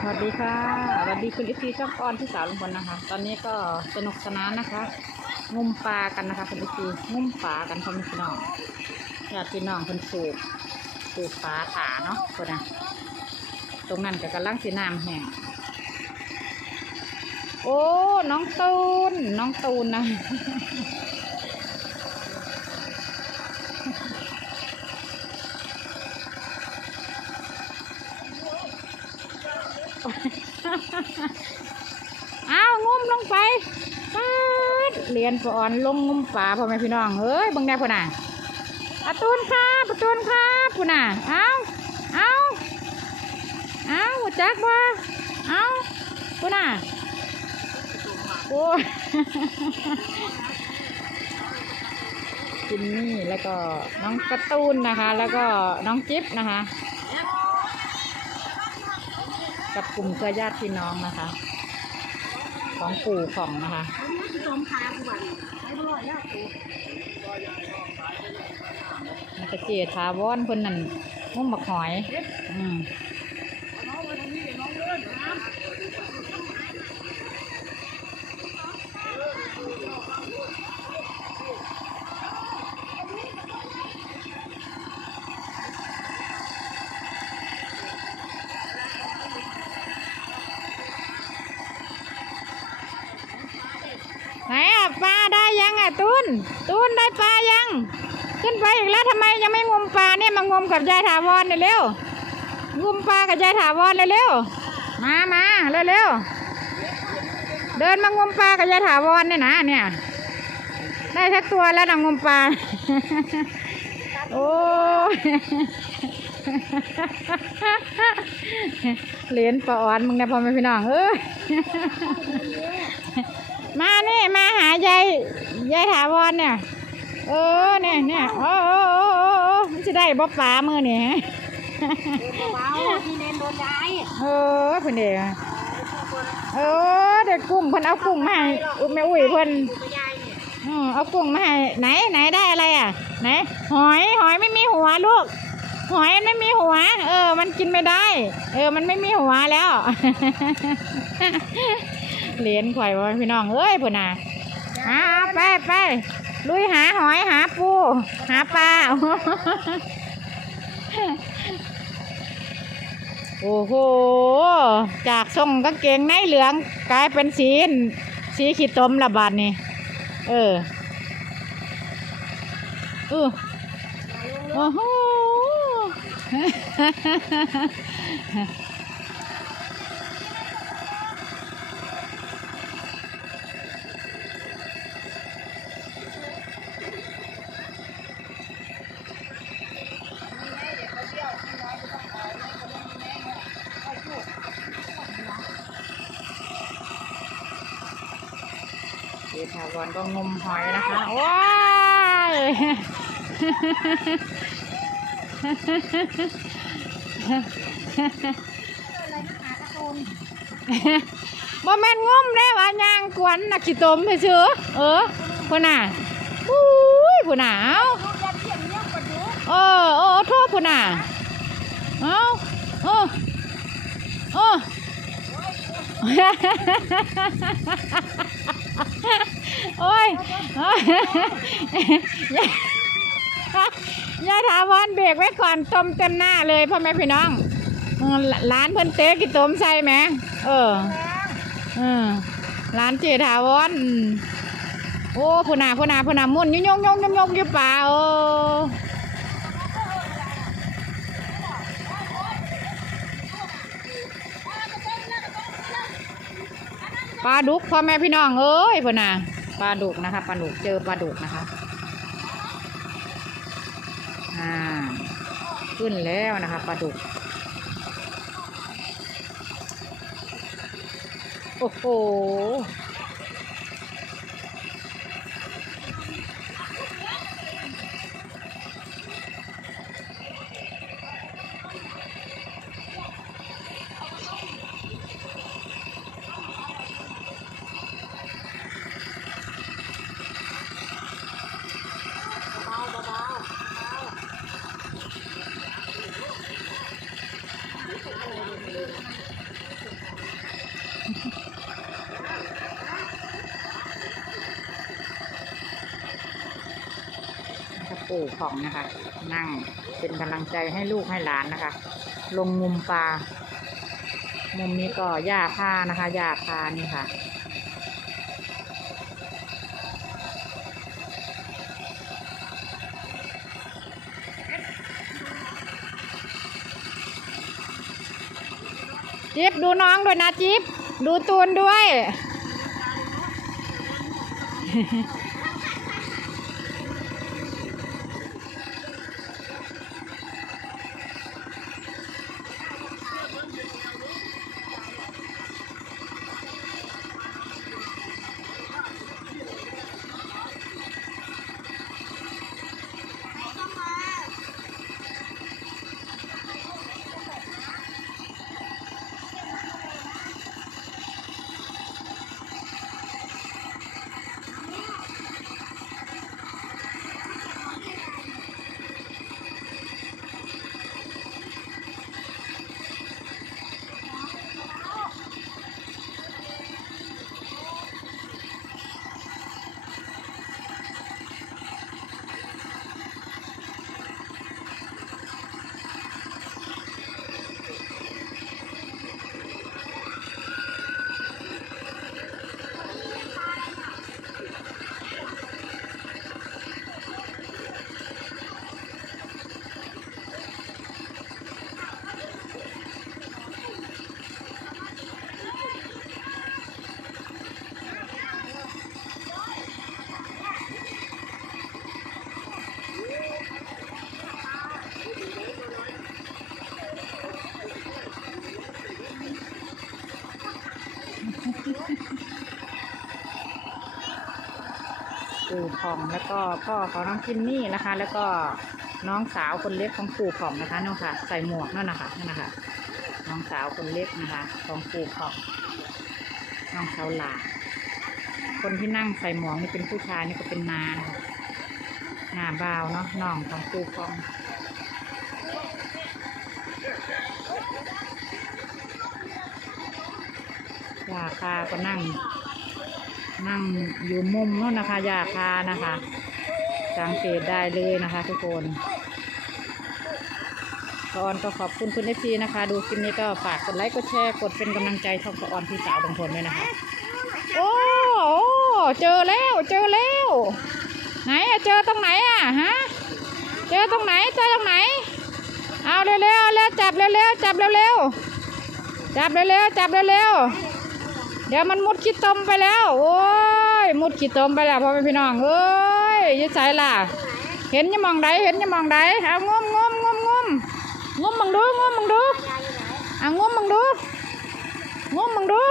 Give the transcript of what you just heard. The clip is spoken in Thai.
สวัสดีค่ะสวัสดีคุณอิซีช่องออนที่สาวลุงพลนะคะ ตอนนี้ก็สนุกสนานนะคะ งุมปลากันนะคะคุณอิซีงุมปลากันค่ะพี่น้องญาติพี่น้องคนสูบสูบปลาถาเนาะคนนะตรงนั้นก็กำลังสีน้ำแห้งโอ้ น้องตูน น้องตูนนะ อ้าวงุ้มลงไปป๊าดเรียนปอนลงงุ้มป่าพ่อแม่พี่น้องเอ้ยบังได้พ่อน่ะอาตูนครับอาตูนครับพ่อน่ะเอาเอาเอาวจักบ่เอาพ่อน่ะโอ้จินนี่แล้วก็น้องกระตูนนะคะ แล้วก็น้องจิ๊บนะคะ กับกลุ่มเครือญาติพี่น้องนะคะ ของปู่ของนะคะมันจะเจทาวอนเพิ่นนั่นมุ่งบักหอย อืม ไหนอะปลาได้ยังอะตูนตูนได้ปลายัง ขึ้นไปอีกแล้วทำไมยังไม่งมปลาเนี่ยมางมกับยายถาวรเร็วงมปลากับยายถาวรเร็วมามาเร็วๆเดินมางมปลากับยายถาวรเนี่ยนะเนี่ยได้สักตัวแล้วนะงมปลาโอ้เหรียญปลาอ่อนมึงนะพ่อแม่พี่น้องเอ้ย มานี่มาหายายยายถาวรเนี่ยเออเนี่ยเนี่ยโอ้โอ้โอ้โอ้โอ้มันจะได้บ่ปลามือนี่เบาพี่เน้นโดนย้ายเออเพิ่นเด้อเออเด็กกุ้งเพิ่นเอากุ้งมาให้อุ้ยแม่อุ้ยเพิ่นตัวยายเนี่ยอืมเอากุ้งมาให้ไหนไหนได้อะไรอะ ไหน หอยหอยไม่มีหัวลูกหอยมันไม่มีหัว เออ มันกินไม่ได้ เออ มันไม่มีหัวแล้ว เหรียญข่อยว่พี่น้องเอ้ยพุ่นน่ะหาไปไปลุยหาหอยหาปู หาปลาโอ้โห จากทรงกางเกงในเหลืองกลายเป็นสีสีขีดตมละบาดนี่ เออเออโอ้โห เดชาวรก็งมหอยนะคะว้ายบ่แม่นงมได้ว่ายางกวนนักขี้ตมไปเชื่อเออพุ่นน่ะอุ้ยพุ่นน่ะเอ้าเออเออโทษพุ่นน่ะเอ้าเออเออโอ้ โอ้ยยายยายถาวรเบรกไว้ก่อนต้มเต็มหน้าเลยพ่อแม่พี่น้องร้านเพิ่นเต๊กี่ต้มใช่ไหมเออเออร้านเจถาวรโอ้พูนาพูนาพูนามุ่นยุ่งยงยงยงยงยู่ป่าโอ้ ลาดุกพ่อแม่พี่น้องเอ้ยพูนาปลาดุกนะคะปลาดุกเจอปลาดุกนะคะอ่าขึ้นแล้วนะคะปลาดุกโอ้โห ปู่ผ่องนะคะ นั่งเป็นกำลังใจให้ลูกให้หลานนะคะ ลงงุมปลา มุมนี้ก็หญ้าคานะคะหญ้าคานี่ค่ะจิ๊บดูน้องด้วยนะจิ๊บดูตูนด้วย ปู่ผ่องแล้วก็พ่อของน้องจินนี่นะคะ แล้วก็น้องสาวคนเล็กของปู่ผ่องนะคะนั่นค่ะ ใส่หมวกนั่นนะคะนั่นนะคะ น้องสาวคนเล็กนะคะ ของปู่ผ่องน้องสาวหลาคนที่นั่งใส่หมวกนี่เป็นผู้ชายนี่ก็เป็นนานะคะนาบ่าวเนาะน้องของปู่ผ่องยาคาก็นั่ง นั่งอยู่มุมนู้นนะคะยาคานะคะสังเกตได้เลยนะคะ ทุกคนกออนก็ขอบคุณคุณเอฟซีนะคะ ดูคลิปนี้ก็ฝากกดไลค์กดแชร์กดเป็นกำลังใจช่องกออนพี่สาวบางคนด้วยนะคะ โอ้โอ้เจอแล้วเจอแล้วไหนอะเจอตรงไหนอะฮะเจอตรงไหนเจอตรงไหน เอาเร็วๆเร็วจับเร็วๆจับเร็วๆจับเร็วๆจับเร็วๆ เดี๋ยวมันมุดขี้ตมไปแล้ว โอ้ย มุดขี้ตมไปแล้วพ่อแม่พี่น้องเอ้ยยิ่ใส่ล่ะ เห็นยังมองใดเห็นยังมองใดเอางมงมงมงมงมมังดูงมมังดูเอางมมังดูงมมังดู